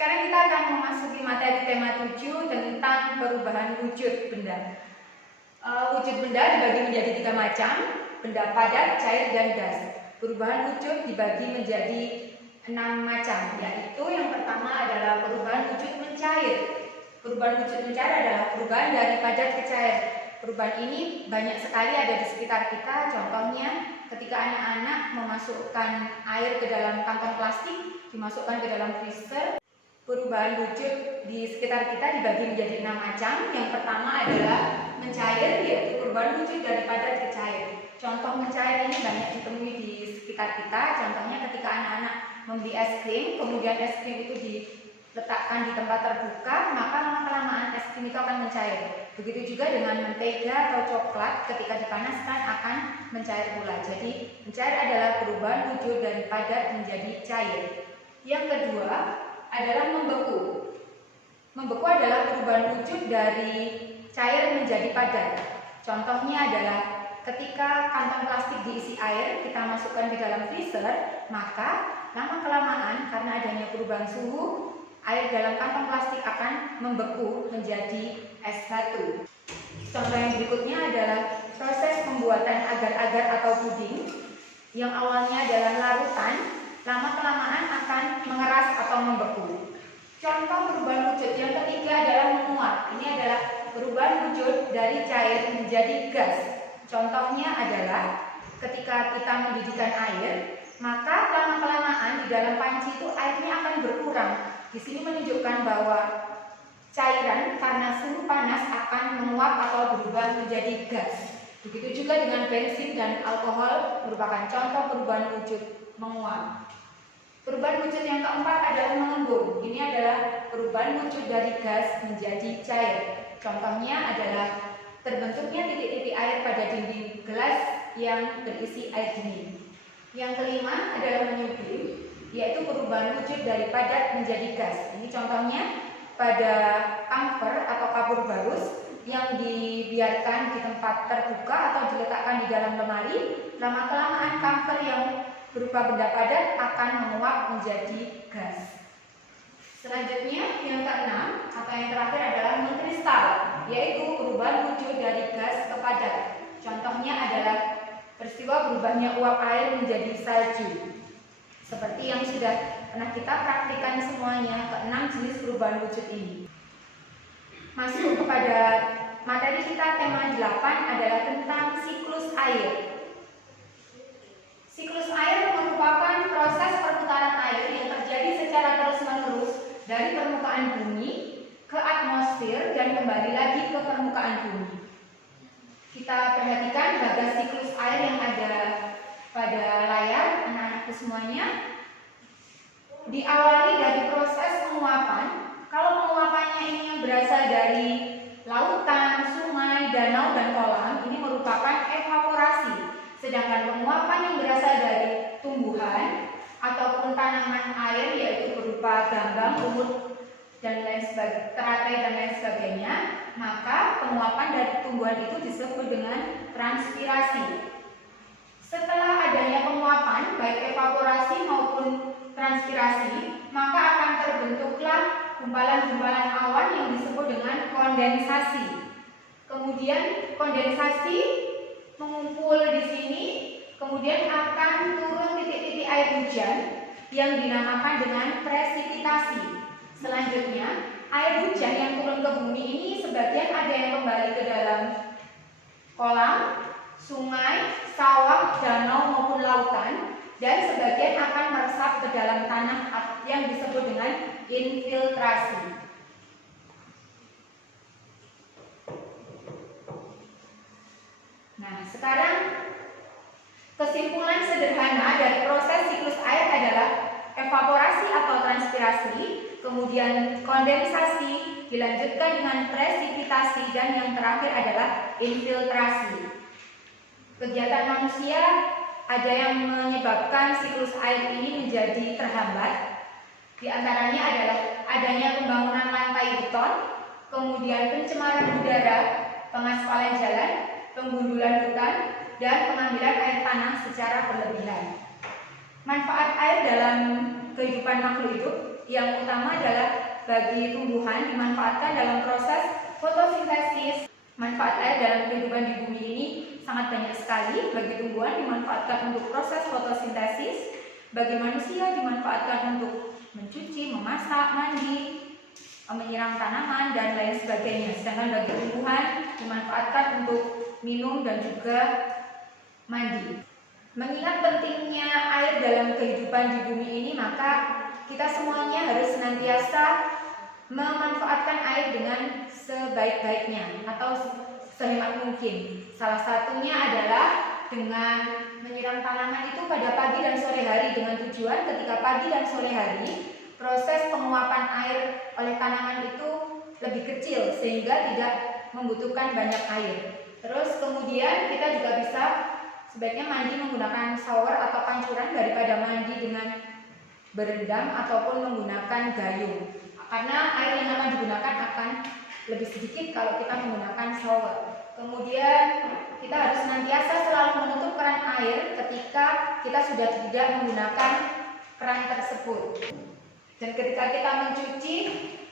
Sekarang kita akan memasuki materi tema 7 tentang perubahan wujud benda. Wujud benda dibagi menjadi 3 macam, benda padat, cair, dan gas. Perubahan wujud dibagi menjadi 6 macam, yaitu yang pertama adalah perubahan wujud mencair. Perubahan wujud mencair adalah perubahan dari padat ke cair. Perubahan ini banyak sekali ada di sekitar kita, contohnya ketika anak-anak memasukkan air ke dalam kantong plastik, dimasukkan ke dalam freezer. Perubahan wujud di sekitar kita dibagi menjadi 6 macam. Yang pertama adalah mencair, yaitu perubahan wujud dari padat ke cair. Contoh mencair ini banyak ditemui di sekitar kita. Contohnya ketika anak-anak membeli es krim, kemudian es krim itu diletakkan di tempat terbuka, maka lama-kelamaan es krim itu akan mencair. Begitu juga dengan mentega atau coklat, ketika dipanaskan akan mencair pula. Jadi mencair adalah perubahan wujud dari padat menjadi cair. Yang kedua adalah membeku. Membeku adalah perubahan wujud dari cair menjadi padat. Contohnya adalah ketika kantong plastik diisi air, kita masukkan ke dalam freezer, maka lama-kelamaan karena adanya perubahan suhu, air dalam kantong plastik akan membeku menjadi es batu. Contoh yang berikutnya adalah proses pembuatan agar-agar atau puding yang awalnya adalah larutan, lama-kelamaan akan mengeras atau membeku. Contoh perubahan wujud yang ketiga adalah menguap. Ini adalah perubahan wujud dari cair menjadi gas. Contohnya adalah ketika kita mendidihkan air, maka lama-kelamaan di dalam panci itu airnya akan berkurang. Di sini menunjukkan bahwa cairan karena suhu panas akan menguap atau berubah menjadi gas. Begitu juga dengan bensin dan alkohol merupakan contoh perubahan wujud menguap. Perubahan wujud yang keempat adalah mengembung. Ini adalah perubahan wujud dari gas menjadi cair. Contohnya adalah terbentuknya titik-titik air pada dinding gelas yang berisi air dingin. Yang kelima adalah menyublim, yaitu perubahan wujud dari padat menjadi gas. Ini contohnya pada kamfer atau kapur barus yang dibiarkan di tempat terbuka atau diletakkan di dalam lemari, lama-kelamaan kamfer yang berupa benda padat akan menguap menjadi gas. Selanjutnya yang keenam atau yang terakhir adalah mengkristal, yaitu perubahan wujud dari gas ke padat. Contohnya adalah peristiwa berubahnya uap air menjadi salju. Seperti yang sudah pernah kita praktikkan semuanya, keenam jenis perubahan wujud ini. Masuk kepada materi kita, tema 8 adalah tentang siklus air. Siklus air merupakan proses perputaran air yang terjadi secara terus-menerus dari permukaan bumi ke atmosfer dan kembali lagi ke permukaan bumi. Kita perhatikan bagas siklus air yang ada pada layar anak-anakku semuanya. Diawali dari proses penguapan. Kalau penguapannya ini yang berasal dari lautan, sungai, danau, dan kolam, ini merupakan evaporasi. Sedangkan penguapan yang berasal dari tumbuhan ataupun tanaman air, yaitu berupa gambang, lumut, dan lain sebagainya, teratai dan lain sebagainya, maka penguapan dari tumbuhan itu disebut dengan transpirasi. Setelah adanya penguapan, baik evaporasi maupun transpirasi, maka akan terbentuklah gumpalan-gumpalan awan yang disebut dengan kondensasi. Kemudian kondensasi mengumpul di sini, kemudian akan turun titik-titik air hujan yang dinamakan dengan presipitasi. Selanjutnya, air hujan yang turun ke bumi ini sebagian ada yang kembali ke dalam kolam, sungai, sawah, danau maupun lautan, dan sebagian akan meresap ke dalam tanah yang disebut dengan infiltrasi. Nah, sekarang kesimpulan sederhana dari proses siklus air adalah evaporasi atau transpirasi, kemudian kondensasi, dilanjutkan dengan presipitasi, dan yang terakhir adalah infiltrasi. Kegiatan manusia ada yang menyebabkan siklus air ini menjadi terhambat. Di antaranya adalah adanya pembangunan lantai beton, kemudian pencemaran udara, pengaspalan jalan, penggundulan hutan, dan pengambilan air tanah secara berlebihan. Manfaat air dalam kehidupan makhluk hidup, Yang utama adalah bagi tumbuhan dimanfaatkan dalam proses fotosintesis. Manfaat air dalam kehidupan di bumi ini sangat banyak sekali. Bagi tumbuhan dimanfaatkan untuk proses fotosintesis, bagi manusia dimanfaatkan untuk mencuci, memasak, mandi, menyiram tanaman, dan lain sebagainya. Sedangkan bagi tumbuhan dimanfaatkan untuk minum dan juga mandi. Mengingat pentingnya air dalam kehidupan di bumi ini, maka kita semuanya harus senantiasa memanfaatkan air dengan sebaik-baiknya atau sehemat mungkin. Salah satunya adalah dengan menyiram tanaman itu pada pagi dan sore hari, dengan tujuan ketika pagi dan sore hari proses penguapan air oleh tanaman itu lebih kecil sehingga tidak membutuhkan banyak air. Terus kemudian kita juga bisa sebaiknya mandi menggunakan shower atau pancuran daripada mandi dengan berendam ataupun menggunakan gayung, karena air yang akan digunakan akan lebih sedikit kalau kita menggunakan shower. Kemudian kita harus senantiasa selalu menutup keran air ketika kita sudah tidak menggunakan keran tersebut. Dan ketika kita mencuci,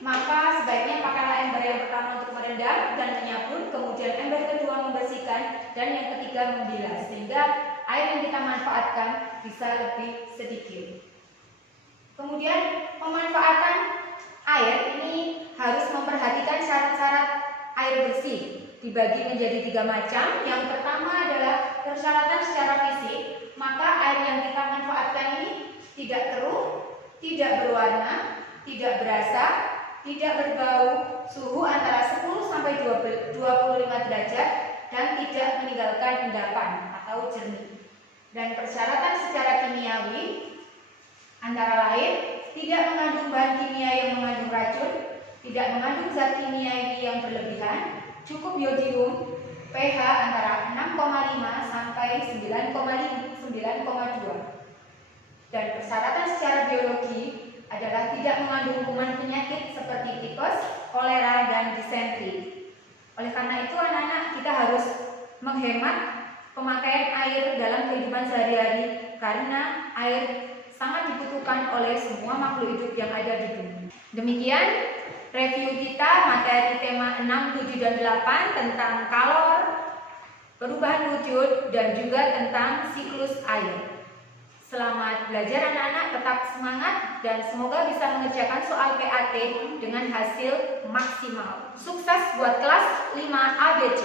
maka sebaiknya pakailah ember yang pertama untuk merendam dan menyapu, kemudian ember kedua membersihkan, dan yang ketiga membilas, sehingga air yang kita manfaatkan bisa lebih sedikit. Kemudian pemanfaatan air ini harus memperhatikan syarat-syarat air bersih. Dibagi menjadi 3 macam. Yang pertama adalah persyaratan secara fisik, maka air yang kita manfaatkan ini tidak keruh, tidak berwarna, tidak berasa, tidak berbau, suhu antara 10 sampai 25 derajat, dan tidak meninggalkan endapan atau jernih. Dan persyaratan secara kimiawi antara lain tidak mengandung bahan kimia yang mengandung racun, tidak mengandung zat kimiawi yang berlebihan, cukup yodium, pH antara 6,5 sampai 9,2. Dan persyaratan secara biologi adalah tidak mengandung kuman penyakit seperti tipes, kolera, dan disentri. Oleh karena itu anak-anak, kita harus menghemat pemakaian air dalam kehidupan sehari-hari, karena air sangat dibutuhkan oleh semua makhluk hidup yang ada di bumi. Demikian review kita materi tema 6, 7, dan 8 tentang kalor, perubahan wujud, dan juga tentang siklus air. Selamat belajar anak-anak, tetap semangat dan semoga bisa mengerjakan soal PAT dengan hasil maksimal. Sukses buat kelas 5 ABC.